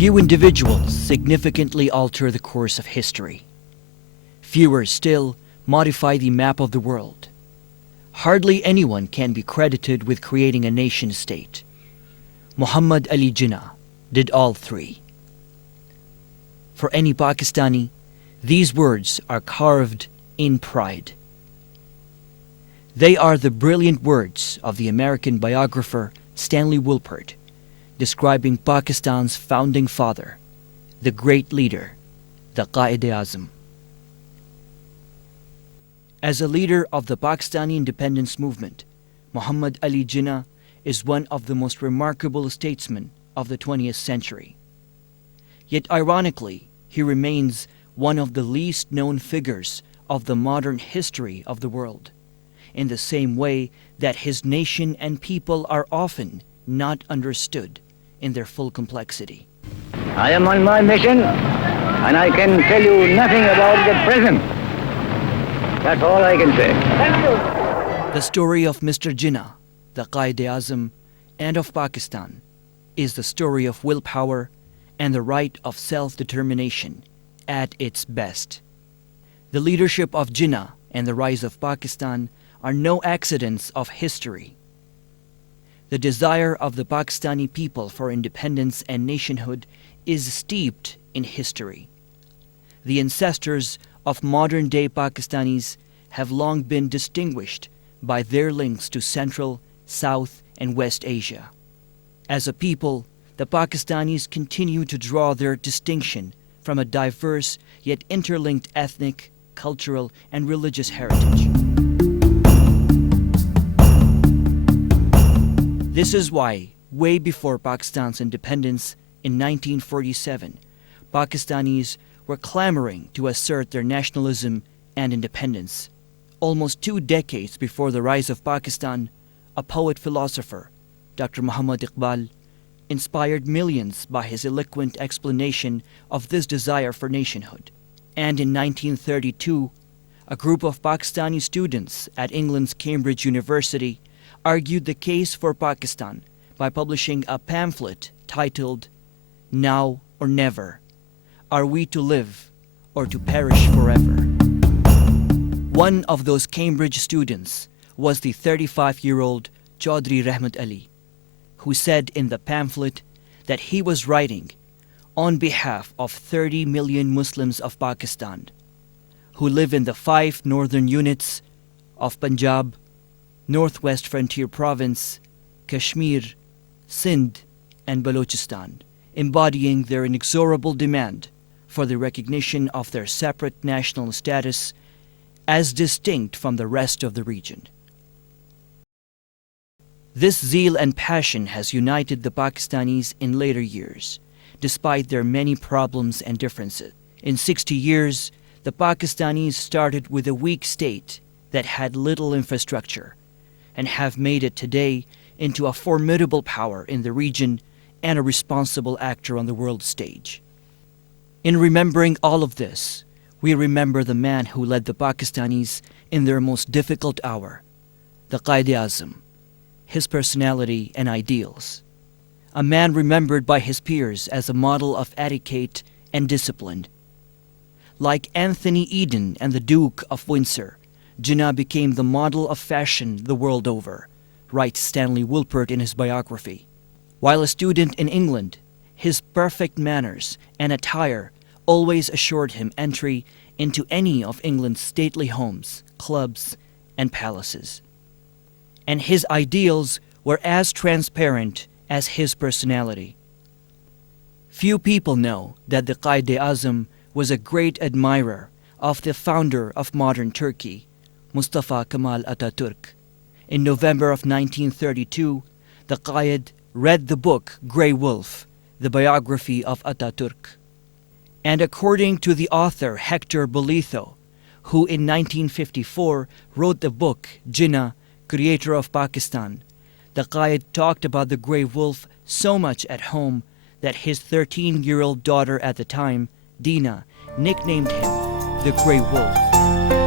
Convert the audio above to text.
Few individuals significantly alter the course of history. Fewer still modify the map of the world. Hardly anyone can be credited with creating a nation-state. Muhammad Ali Jinnah did all three. For any Pakistani, these words are carved in pride. They are the brilliant words of the American biographer Stanley Wilpert, describing Pakistan's founding father, the great leader, the Quaid-e-Azam. As a leader of the Pakistani independence movement, Muhammad Ali Jinnah is one of the most remarkable statesmen of the 20th century. Yet ironically, he remains one of the least known figures of the modern history of the world, in the same way that his nation and people are often not understood in their full complexity. I am on my mission, and I can tell you nothing about the present. That's all I can say. Thank you. The story of Mr. Jinnah, the Quaid-e-Azam, and of Pakistan is the story of willpower and the right of self-determination at its best. The leadership of Jinnah and the rise of Pakistan are no accidents of history. The desire of the Pakistani people for independence and nationhood is steeped in history. The ancestors of modern-day Pakistanis have long been distinguished by their links to Central, South, and West Asia. As a people, the Pakistanis continue to draw their distinction from a diverse yet interlinked ethnic, cultural, and religious heritage. This is why, way before Pakistan's independence in 1947, Pakistanis were clamoring to assert their nationalism and independence. Almost 2 decades before the rise of Pakistan, a poet-philosopher, Dr. Muhammad Iqbal, inspired millions by his eloquent explanation of this desire for nationhood. And in 1932, a group of Pakistani students at England's Cambridge University argued the case for Pakistan by publishing a pamphlet titled, "Now or Never, Are We to Live or to Perish Forever?" One of those Cambridge students was the 35-year-old Chaudhry Rahmat Ali, who said in the pamphlet that he was writing on behalf of 30 million Muslims of Pakistan who live in the 5 northern units of Punjab, Northwest Frontier Province, Kashmir, Sindh, and Balochistan, embodying their inexorable demand for the recognition of their separate national status as distinct from the rest of the region. This zeal and passion has united the Pakistanis in later years, despite their many problems and differences. In 60 years, the Pakistanis started with a weak state that had little infrastructure, and have made it today into a formidable power in the region and a responsible actor on the world stage. In remembering all of this, we remember the man who led the Pakistanis in their most difficult hour, the Quaid-e-Azam, his personality and ideals. A man remembered by his peers as a model of etiquette and discipline. Like Anthony Eden and the Duke of Windsor, Jinnah became the model of fashion the world over, writes Stanley Wilpert in his biography. While a student in England, his perfect manners and attire always assured him entry into any of England's stately homes, clubs, and palaces. And his ideals were as transparent as his personality. Few people know that the Quaid-e-Azam was a great admirer of the founder of modern Turkey, Mustafa Kemal Turk. In November of 1932, the Quaid read the book Grey Wolf, the biography of Turk. And according to the author Hector Bolitho, who in 1954 wrote the book Jinnah, Creator of Pakistan, the Quaid talked about the Grey Wolf so much at home that his 13-year-old daughter at the time, Dina, nicknamed him the Grey Wolf.